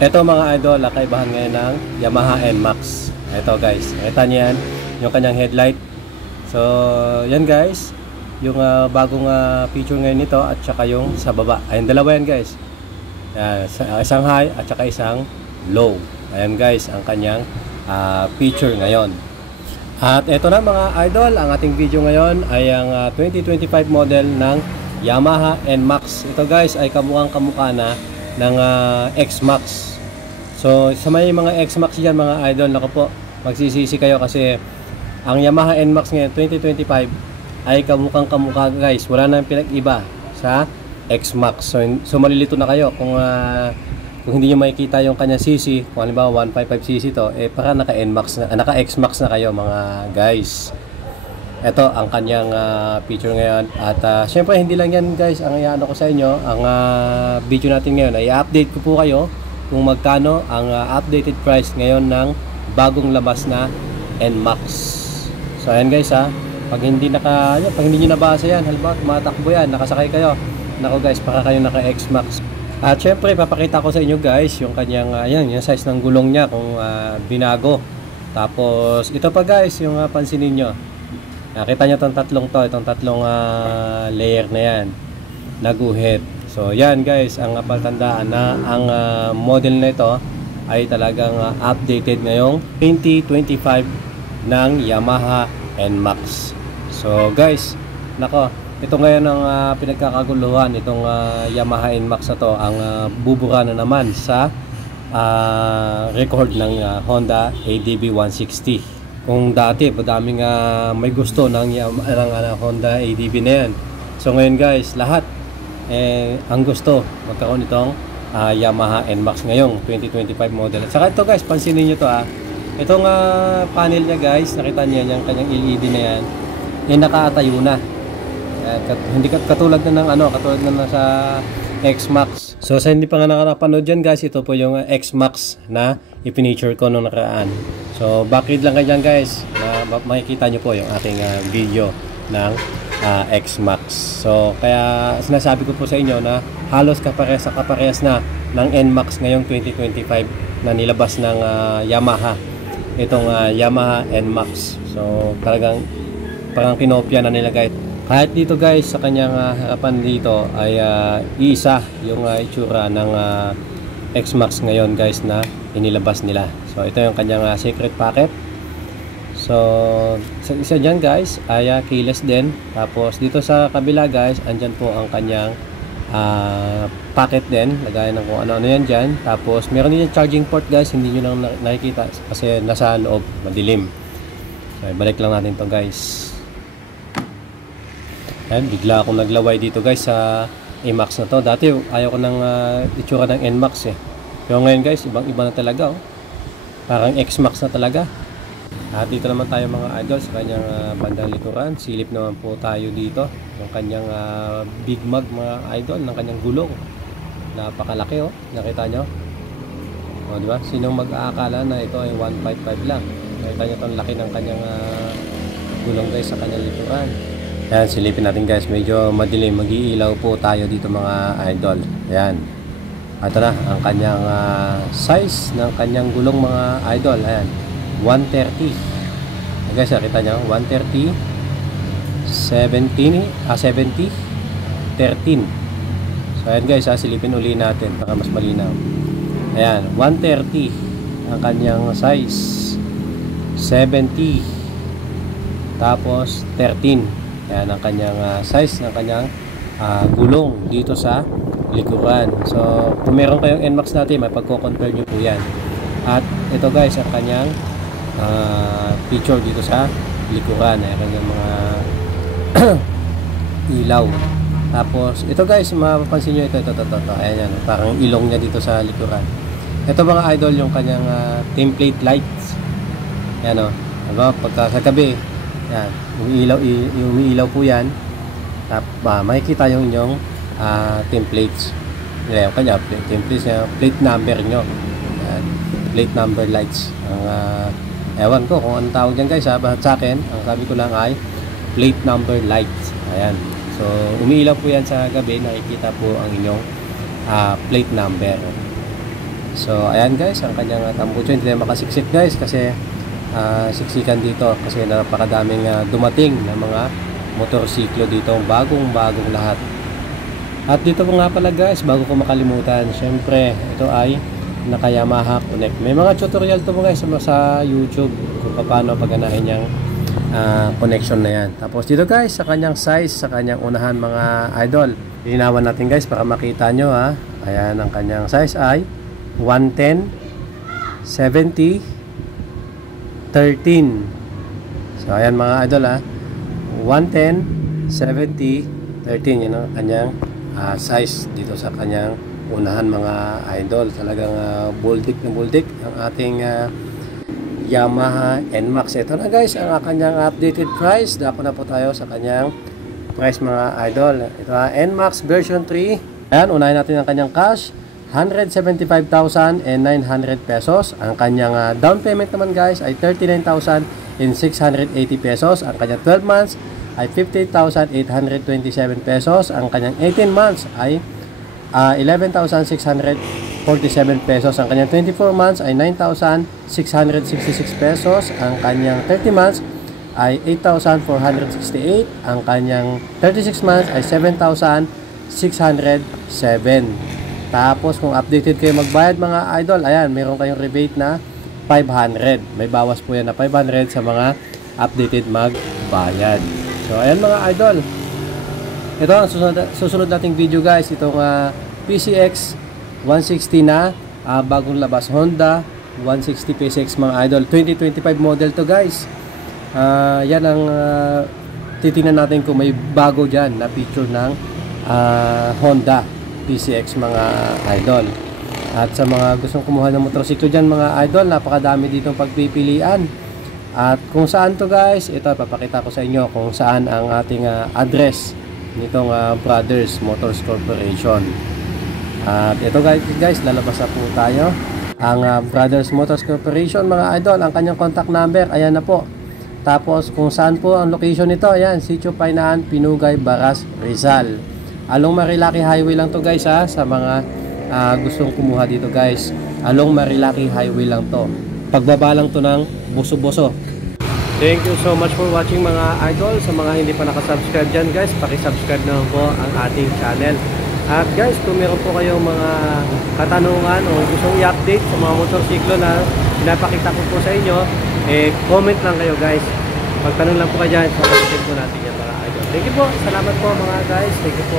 Ito mga idol, kaibahan ngayon ng Yamaha NMAX. Ito guys, nakita niyo yan, yung kanyang headlight. So yan guys, yung bagong feature ngayon nito at saka yung sa baba. Ayun, dalawa yan guys. Isang high at saka isang low. Ayan guys, ang kanyang feature ngayon. At ito na mga idol, ang ating video ngayon ay ang 2025 model ng Yamaha NMAX. Ito guys ay kamukhang-kamukha na ng X-Max. So sa may mga X-Max dyan mga idol, naku po, magsisisi kayo kasi ang Yamaha NMAX ngayon 2025 ay kamukhang-kamukha guys. Wala nang pinag-iba sa X-Max. So malilito na kayo kung hindi nyo makikita yung kanyang cc. Kung halimbawa 155cc to, para naka-NMAX na, naka-X-Max na kayo mga guys. Ito ang kanyang feature ngayon. At syempre hindi lang yan guys ang iano ko sa inyo. Ang video natin ngayon ay i-update ko po kayo kung magkano ang updated price ngayon ng bagong labas na NMAX. So ayan guys pag hindi nyo nabasa yan, halimbawa tumatakbo yan, nakasakay kayo, nako guys, para kayo naka X-Max. At syempre papakita ko sa inyo guys yung kanyang yung size ng gulong niya kung binago. Tapos ito pa guys yung pansinin nyo. Nakita nyo itong tatlong layer na yan na guhit. So yan guys, ang pagtandaan na ang model na ito ay talagang updated ngayong 2025 ng Yamaha NMAX. So guys, nako, ito ngayon ang pinagkakaguluhan itong Yamaha NMAX na to, ang bubura na naman sa record ng Honda ADV 160. Kung dati madaming may gusto ng Honda ADV na yan. So ngayon guys, lahat ang gusto magkaroon itong Yamaha NMAX ngayong 2025 model. At saka ito guys, pansinin nyo to itong panel niya guys, nakita niyo yung kanyang LED na yan, nakaatayo na. Hindi katulad na ng katulad na sa X-Max. So sa hindi pa nga nakapanood dyan guys, ito po yung X-Max na ipiniture ko nung nakaraan. So backread lang kayo dyan guys, makikita nyo po yung aking video ng X-Max. So kaya sinasabi ko po sa inyo na halos kaparehas na ng NMAX ngayong 2025 na nilabas ng Yamaha. Itong Yamaha NMAX. So talagang parang kinopya na nila guys. Kahit dito guys sa kanyang harapan dito ay iisa yung itsura ng X-Max ngayon guys na inilabas nila. So ito yung kanyang secret packet. So sa isa dyan guys ay keyless din. Tapos dito sa kabila guys, andyan po ang kanyang packet din, lagayan ng kung ano-ano yan dyan. Tapos meron din yung charging port guys, hindi nyo lang nakikita kasi nasa loob, madilim. So balik lang natin to guys. Ayan, bigla akong naglaway dito guys sa NMAX na to. Dati ayaw ko ng itsura ng NMAX pero ngayon guys, ibang iba na talaga parang X-Max na talaga. At dito naman tayo mga idol sa kanyang bandang likuran. Silip naman po tayo dito yung kanyang big mag mga idol, ng kanyang gulong. Napakalaki nakita nyo? Diba? Sinong mag-aakala na ito ay 155 lang? Nakita nyo itong laki ng kanyang gulong guys sa kanyang likuran. Ayan, silipin natin guys, medyo madilim, mag-iilaw po tayo dito mga idol. Ayan, ito na ang kanyang size ng kanyang gulong mga idol. Ayan, 130. Ayan guys, nakita nyo, 130 70 13. So ayan guys, silipin uli natin para mas malinaw. Ayan, 130 ang kanyang size, 70 tapos 13. Ayan ang kanyang size ng kanyang gulong dito sa likuran. So kung meron kayong NMAX natin, may pagko-compare nyo po yan. At ito guys ang kanyang feature dito sa likuran. Ayan kanyang mga ilaw. Tapos ito guys, mapapansin nyo ito. Ayan yan, parang ilong niya dito sa likuran. Ito mga idol yung kanyang template lights. Ayan pagka sa gabi, yan, umiilaw po yan. Makikita yung inyong templates. Yung kanya, templates niya, plate number nyo. Yan, plate number lights. Ewan ko kung anong tawag dyan guys Bahat sa akin, ang sabi ko lang ay plate number lights. Ayan. So, umiilaw po yan sa gabi. Nakikita po ang inyong plate number. So ayan guys, ang kanyang tambucho, hindi tayo makasiksik guys kasi siksikan dito kasi napakadaming dumating na mga motorsiklo dito, bagong lahat. At dito po nga pala guys, bago ko makalimutan, syempre ito ay naka Yamaha Connect. May mga tutorial to po guys sa YouTube kung paano pagganahin yung connection na yan. Tapos dito guys, sa kanyang size, sa kanyang unahan mga idol, linawan natin guys para makita nyo ha. Ayan, ang kanyang size ay 110 70 13. So ayan mga idol ha, 110 70 13, yun ang kanyang size dito sa kanyang unahan mga idol. Talagang buldik na buldik ang ating Yamaha NMAX. Ito na guys ang kanyang updated price. Dako na po tayo sa kanyang price mga idol. Ito NMAX version 3. Ayan, unahin natin ang kanyang cash, 175,900 pesos. Ang kanyang down payment naman guys ay 39,680 pesos. Ang kanyang 12 months ay 50,827 pesos. Ang kanyang 18 months ay 11,647 pesos. Ang kanyang 24 months ay 9,666 pesos. Ang kanyang 30 months ay 8,468. Ang kanyang 36 months ay 7,607. Tapos kung updated kayo magbayad mga idol, ayan, meron kayong rebate na 500. May bawas po yan na 500 sa mga updated magbayad. So ayan mga idol, ito ang susunod nating video guys. Itong PCX 160 na bagong labas, Honda 160 PCX mga idol, 2025 model to guys. Yan ang titingnan natin kung may bago dyan na picture ng Honda PCX mga idol. At sa mga gustong kumuha ng motorsiklo dyan mga idol, napakadami ditong pagpipilian. At kung saan to guys, ito papakita ko sa inyo kung saan ang ating address nitong Brothers Motors Corporation. At ito guys, lalabas na po tayo. Ang Brothers Motors Corporation mga idol, ang kanyang contact number, ayan na po. Tapos kung saan po ang location nito, ayan, Sitio Painaan, Pinugay, Baras, Rizal. Along Marilaki Highway lang to guys ha, sa mga gustong kumuha dito guys. Along Marilaki Highway lang to. Pagbaba lang to ng Buso-Buso. Thank you so much for watching mga idol. Sa mga hindi pa nakasubscribe dyan guys, pakisubscribe na po ang ating channel. At guys, kung meron po kayong mga katanungan o gustong i-update sa mga motorsiklo na pinapakita ko po sa inyo, comment lang kayo guys. Magtanong lang po kayo dyan, sasagutin po natin yan mga idol. Thank you po, salamat po mga guys. Thank you po.